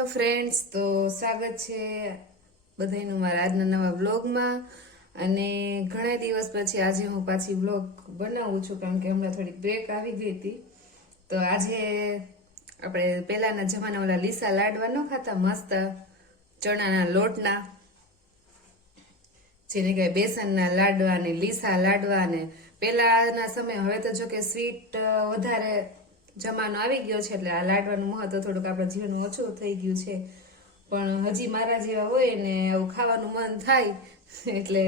Hello friends, તો સ્વાગત છે બધાનું મારા આજના નવા વ્લોગમાં. અને ઘણા દિવસ પછી આજે હું પાછી વ્લોગ બનાવું છું, કારણ કે હમણાં થોડીક બ્રેક આવી ગઈ હતી. તો આજે આપણે પહેલાના જમાના ઓલા લીસા લાડવા ન ખાતા, મસ્ત ચણાના લોટના, જેને કહેવાય બેસનના લાડવા ને લીસા લાડવા ને. પહેલાના સમય, હવે તો જો કે સ્વીટ વધારે જમાનો આવી ગયો છે, એટલે આ લાડવાનું મહત્વ થોડુંક આપણા જીવનમાં ઓછું થઈ ગયું છે. પણ હજી મારા જેવા હોય ને આવું ખાવાનું મન થાય એટલે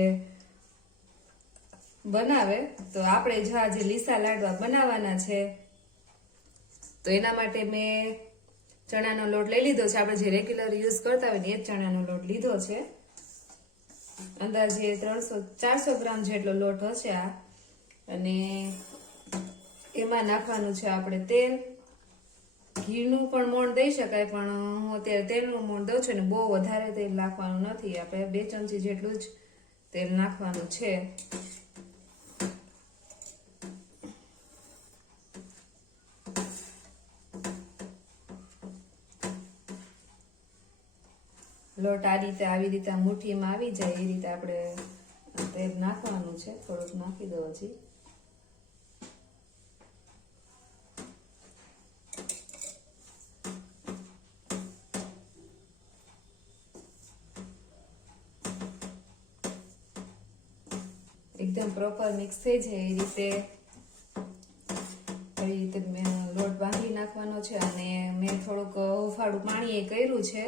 બનાવે. તો આપણે જો આજે લીસા લાડવા બનાવવાના છે, તો એના માટે મેં ચણાનો લોટ લઈ લીધો છે. આપણે જે રેગ્યુલર યુઝ કરતા હોય ને એ જ ચણાનો લોટ લીધો છે. અંદાજે 400 ગ્રામ જેટલો લોટ હશે આ. અને એમાં નાખવાનું છે આપણે તેલ. ઘીનું પણ મોણ દઈ શકાય, પણ હું અત્યારે તેલનું મોણ દઉં છું ને બહુ વધારે તેલ નાખવાનું નથી. આપણે 2 ચમચી જેટલું જ તેલ નાખવાનું છે. લોટ આ રીતે આવી રીતે મુઠ્ઠીમાં આવી જાય એ રીતે આપણે તેલ નાખવાનું છે. થોડુંક નાખી દો હજી. એકદમ પ્રોપર મિક્સ થઈ જાય એ રીતે મેં લોટ બાંધી નાખવાનો છે. અને મેં થોડુંક હુંફાળું પાણી એ કર્યું છે,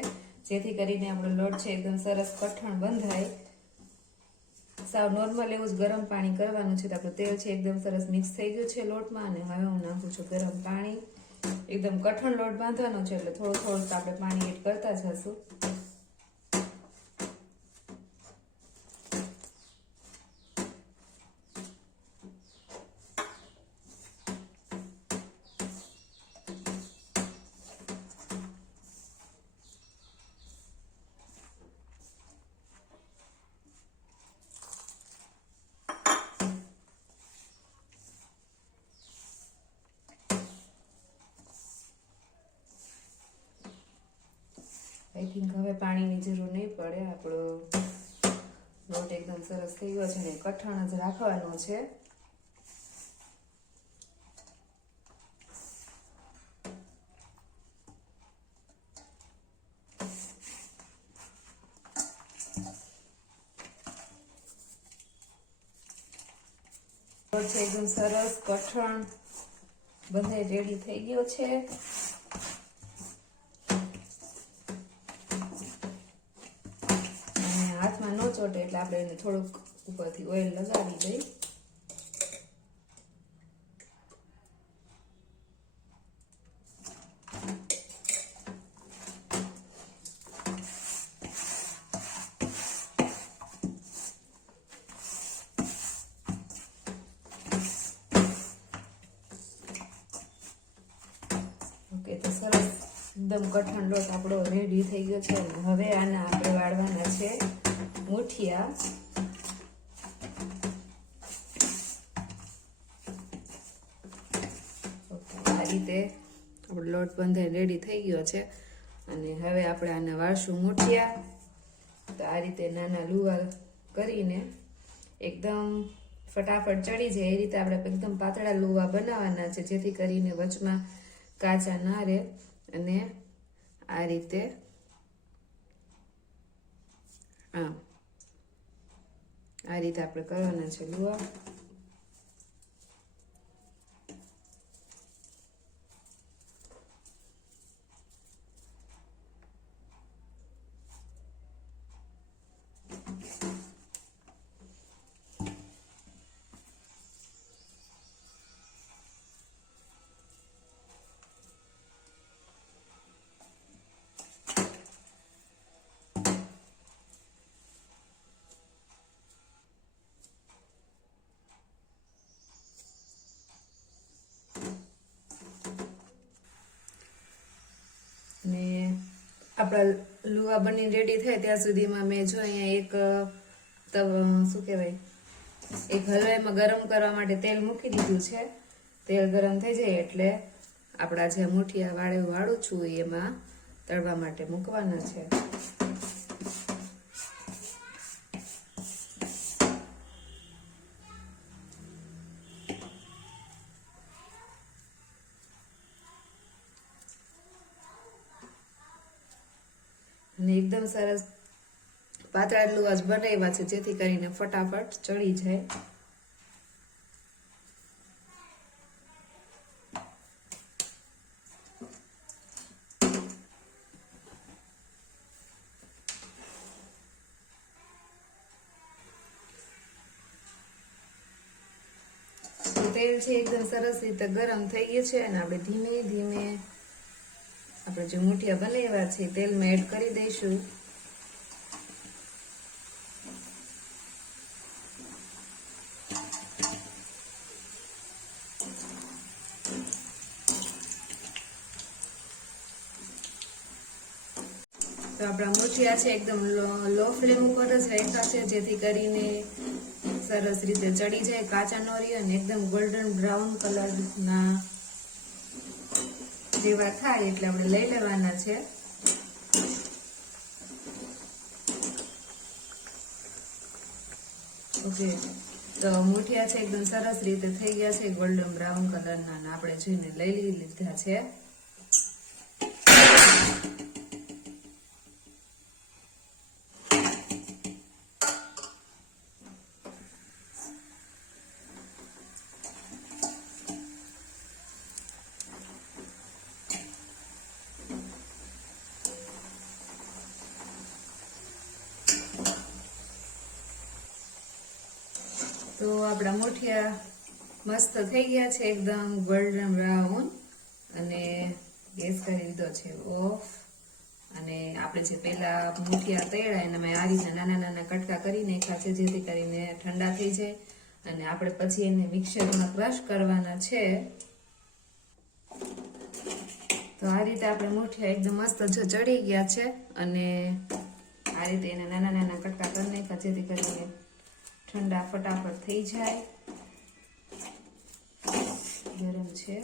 જેથી કરીને આપણો લોટ છે એકદમ સરસ કઠણ બંધાય. સાવ નોર્મલ એવું જ ગરમ પાણી કરવાનું છે. તો આપણું તેલ છે એકદમ સરસ મિક્સ થઈ ગયું છે લોટમાં. અને હવે હું નાખું છું ગરમ પાણી. એકદમ કઠણ લોટ બાંધવાનો છે, એટલે થોડું થોડું આપણે પાણી એડ કરતા જશું. આઈ થિંક હવે પાણીની જરૂર નહીં પડે. આપણો લોટ એકદમ સરસ થઈ ગયો છે ને કઠણ જ રાખવાનો છે. લોટ છે એકદમ સરસ કઠણ બધે રેડી થઈ ગયો છે. હાથમાં ન ચોટે એટલે આપણે એને થોડુંક ઉપરથી ઓઇલ લગાવી દઈએ. ઓકે, તો સરસ એકદમ કઠણ લોટ આપણો રેડી થઈ ગયો છે. હવે આના આપણે વાળવાના છે મુઠિયા. આ રીતે આપણો લોટ બંધાઈ રેડી થઈ ગયો છે. અને હવે આપણે આને વાળશું મુઠિયા. તો આ રીતે નાના લુવા કરીને એકદમ ફટાફટ ચડી જાય એ રીતે આપણે એકદમ પાતળા લુવા બનાવવાના છે, જેથી કરીને વચમાં કાચા ના રહે. અને આ રીતે આ રીતે આપણે કરવાના છે લુવા. ને આપણા લુવા બની રેડી થાય ત્યાં સુધીમાં મેં જો અહીંયા એક હલવાઈમાં ગરમ કરવા માટે તેલ મૂકી દીધું છે. તેલ ગરમ થઈ જાય એટલે આપણા જે મુઠિયા વાળું છું એમાં તળવા માટે મૂકવાના છે. અને એકદમ સરસ પાતળા લુવા જ બનાવ્યા છે જેથી કરીને ફટાફટ ચડી જાય. તેલ છે એકદમ સરસ રીતે ગરમ થઈ ગયું છે અને આપણે ધીમે ધીમે આપણે જે મુઠિયા બનાવ્યા છે તેલમાં એડ કરી દઈશું. તો આપણા મુઠિયા છે એકદમ લો ફ્લેમ ઉપર જ રાખ્યા છે જેથી કરીને સરસ રીતે ચડી જાય, કાચા ન રહે અને એકદમ ગોલ્ડન બ્રાઉન કલરના જેવા થાય એટલે આપણે લઈ લેવાના છે. ઓકે, તો મુઠિયા છે એકદમ સરસ રીતે થઈ ગયા છે ગોલ્ડન બ્રાઉન કલરના, આપણે જોઈને લઈ લીધા છે. તો આપણા મુઠિયા મસ્ત થઈ ગયા છે એકદમ ગોલ્ડન બ્રાઉન, અને ગેસ કરી દીધો છે ઓફ. અને આપણે જે પેલા મુઠિયા તળ્યા એને મેં આ રીતના નાના નાના કટકા કરી નાખ્યા છે જેથી કરીને ઠંડા થઈ જાય અને આપણે પછી એને મિક્સરમાં ક્રશ કરવાના છે. તો આ રીતે આપણે મુઠિયા એકદમ મસ્ત ચડી ગયા છે અને આ રીતે એને નાના નાના કટકા કરી નાખ્યા જેથી કરીને ઠંડા ફટાફટ થઈ જાય. ગરમ છે.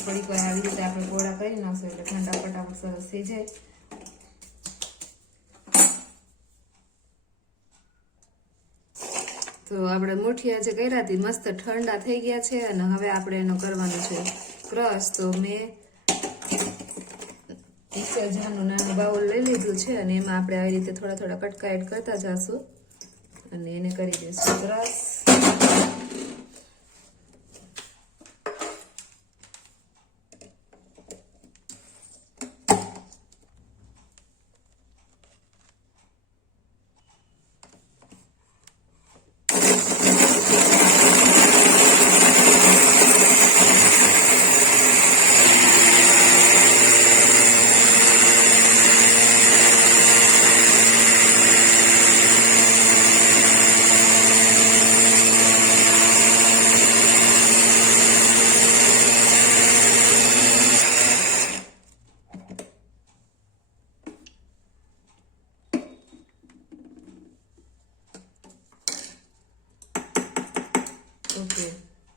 થોડીક વાર આવી રીતે આપણે ગોળા કરી નાખશું એટલે ઠંડા ફટાફટ સરસ થઈ જાય. તો આપણે મુઠિયા જે કર્યા હતી મસ્ત ઠંડા થઈ ગયા છે અને હવે આપણે એનો કરવાનું છે ક્રશ. તો મેં જાનું નાનું બાઉલ લઈ લીધું છે અને એમાં આપણે આવી રીતે થોડા થોડા કટકા એડ કરતા જશું અને એને કરી દઈશું ક્રશ. ઓકે,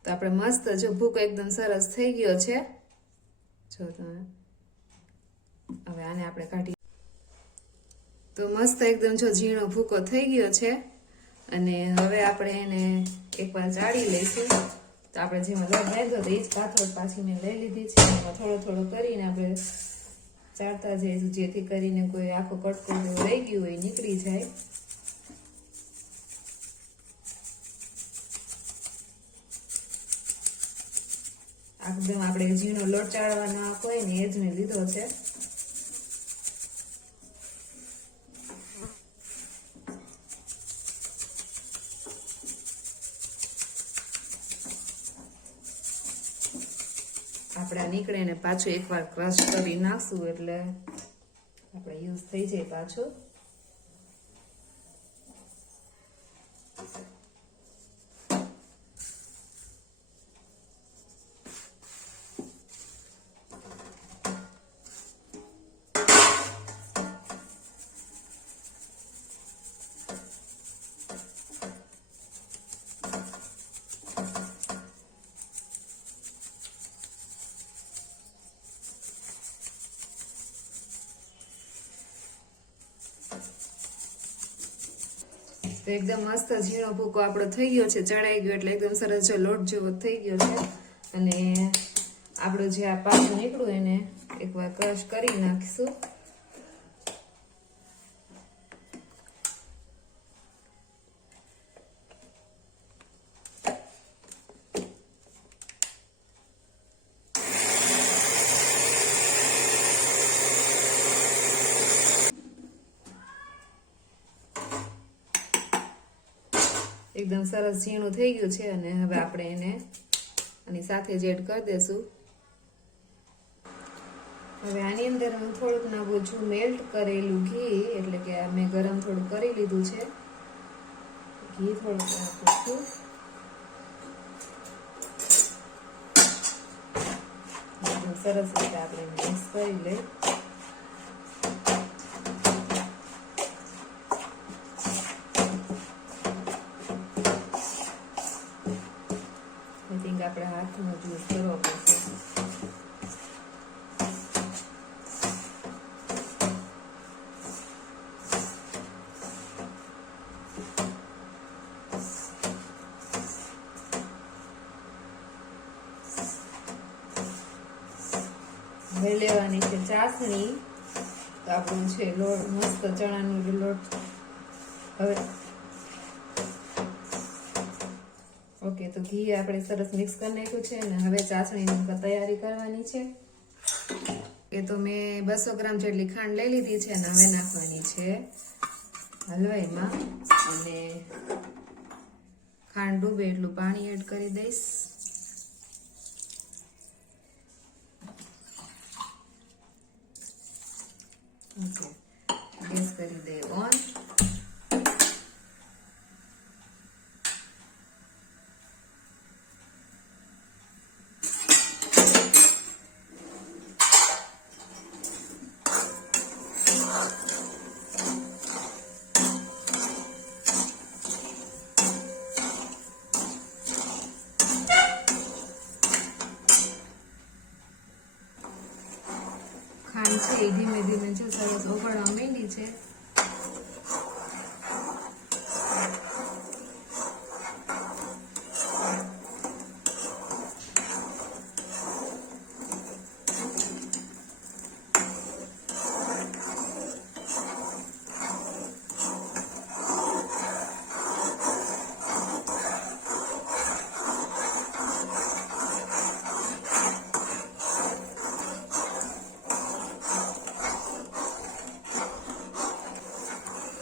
તો આપણે મસ્ત જો ભૂકો એકદમ સરસ થઈ ગયો છે. જો તમે હવે આને આપણે કાઢી. તો મસ્ત એકદમ જો ઝીણો ભૂકો થઈ ગયો છે અને હવે આપણે એને એકવાર ચાળી લઈશું. તો આપણે જેમાં લોટ બાંધ્યો તો એ જ કાથરોટ પાછી મેં લઈ લીધી છે. એમાં થોડો થોડો કરીને આપણે ચાળતા જઈશું જેથી કરીને કોઈ આખો કટકો રહી ગયું હોય નીકળી જાય. એકદમ આપણે ઝીણો લોટ ચાળવાનો હોય ને એ જ મેં લીધો છે. આપણે નીકળે ને પાછું એકવાર ક્રશ કરી નાખશું એટલે આપણે યુઝ થઈ જાય પાછું. તો એકદમ મસ્ત ઝીણો ભૂકો આપણો થઈ ગયો છે, ચડાઈ ગયો એટલે એકદમ સરસ જો લોટ જેવો થઈ ગયો છે. અને આપણું જે આ પાછું નીકળ્યું એને એકવાર ક્રશ કરી નાખીશું. એકદમ સરસ ઝીણું થઈ ગયું છે અને હવે આપણે એને આની સાથે જ એડ કરી દેશું. હવે આની અંદર હું થોડુંક નાખું છું મેલ્ટ કરેલું ઘી, એટલે કે મેં ગરમ થોડું કરી લીધું છે. ઘી થોડુંક નાખું છું. સરસ રીતે આપણે મિક્સ કરી લઈએ. આપણે હાથનો યુઝ કરવો પડશે. હવે લેવાની છે ચાસણી. તો આપણું છે લોટ મસ્ત ચણાનો લોટ. હવે ઓકે, તો ઘી આપણે સરસ મિક્સ કરી નાખ્યું છે અને હવે ચાસણીની તૈયારી કરવાની છે. એ તો મેં 200 ગ્રામ જેટલી ખાંડ લઈ લીધી છે અને હવે નાખવાની છે હલવાઈમાં. અને ખાંડ ડૂબે એટલું પાણી એડ કરી દઈશ. ઓકે, ગેસ કરી દે ઓન. ખાંડ છે એ ધીમે ધીમે છે સરસ ઓગળવા માંડી છે.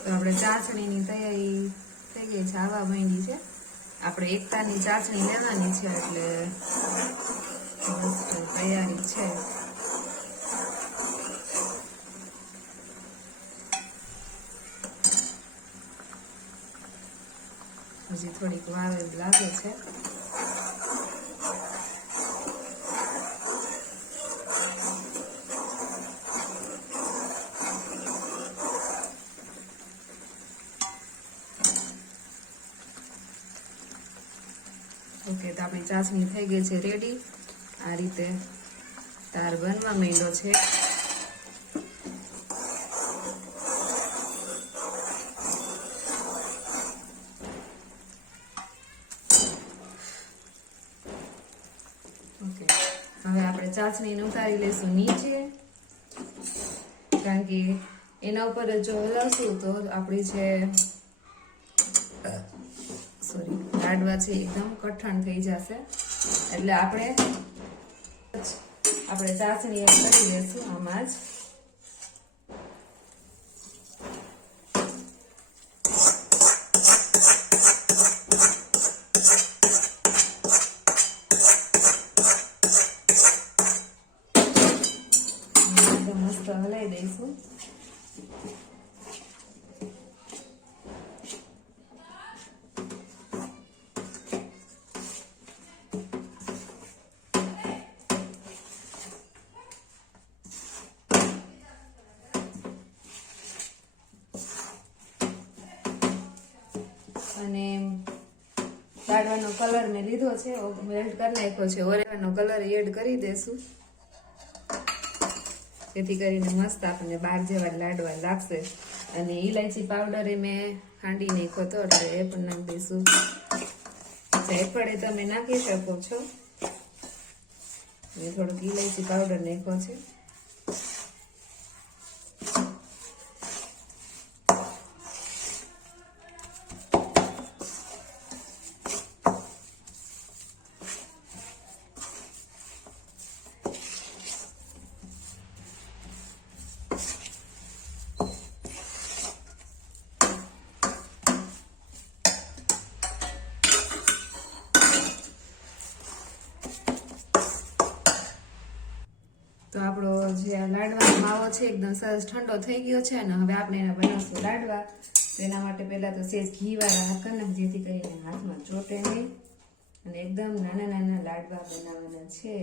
તો આપણે ચાસણીની તૈયારી થઈ ગઈ છે, આવવા માંડી છે. આપણે એકતાની ચાસણી લેવાની છે એટલે તૈયારી છે. હજી થોડીક વાર લાગે છે. ઓકે, તો આપણી ચાસણી થઈ ગઈ છે રેડી. આ રીતે તાર બનવા માંડ્યો છે. ઓકે, હવે આપણે ચાસણીને ઉતારી લઈશું નીચે, કારણ કે એના ઉપર જો હલાવશું તો આપણી છે લાડવા છે એકદમ કઠણ થઈ જશે. એટલે આપણે ચાસણી કરી દઈશું આમાં જ. મસ્ત હલાવી દઈશું. અને લાડવાનો કલર મેં લીધો છે, મેલ્ટ કરી નાખ્યો છે. ઓરેગાનો કલર એડ કરી દેશું, જેથી કરીને મસ્ત આપણને બાગ જેવા લાડવા લાગશે. અને ઇલાયચી પાવડર એ મેં ખાંડી નાખ્યો હતો એટલે એ પણ નાખી દઈશું. જાયફળ તમે નાખી શકો છો. મેં થોડુંક ઇલાયચી પાવડર નાખ્યો છે. તો આપણો જે આ લાડવાનો માવો છે એકદમ સરસ ઠંડો થઈ ગયો છે અને હવે આપણે એના બનાવશું લાડવા. તો એના માટે પહેલા તો સેજ ઘી વાળા હાથ કરી નાખ, જેથી કરીને હાથમાં ચોટે નહીં અને એકદમ નાના નાના લાડવા બનાવવાના છે.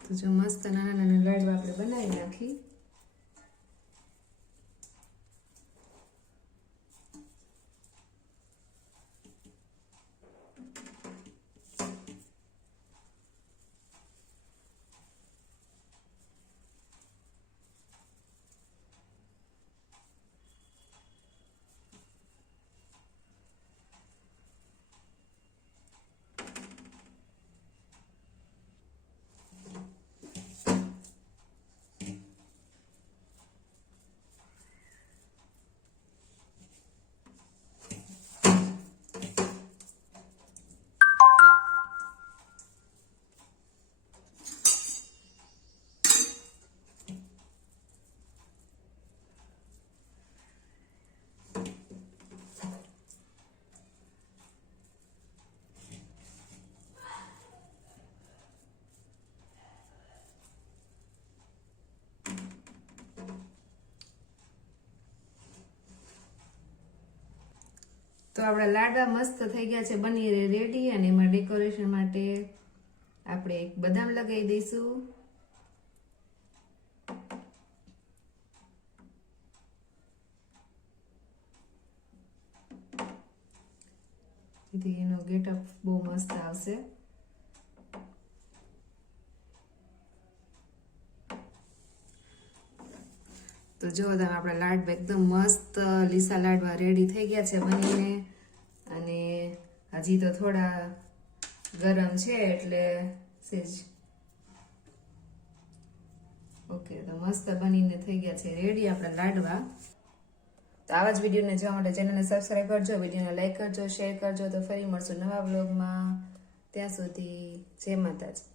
તો જો મસ્ત નાના નાના લાડવા આપણે બનાવી નાખી. તો આપણા લાડવા મસ્ત થઈ ગયા છે, બની રેડી. અને એમાં ડેકોરેશન માટે આપણે એક બદામ લગાવી દઈશું. જેથી એનો ગેટઅપ બહુ મસ્ત આવશે. તો જો તમે આપણા લાડવા એકદમ મસ્ત લીસા લાડવા રેડી થઈ ગયા છે બનીને. અને હજી તો થોડા ગરમ છે એટલે સેજ ઓકે. તો મસ્ત બનીને થઈ ગયા છે રેડી આપણા લાડવા. તો આવા જ વિડીયોને જોવા માટે ચેનલને સબસ્ક્રાઈબ કરજો, વિડીયોને લાઈક કરજો, શેર કરજો. તો ફરી મળશું નવા બ્લોગમાં. ત્યાં સુધી જય માતાજી.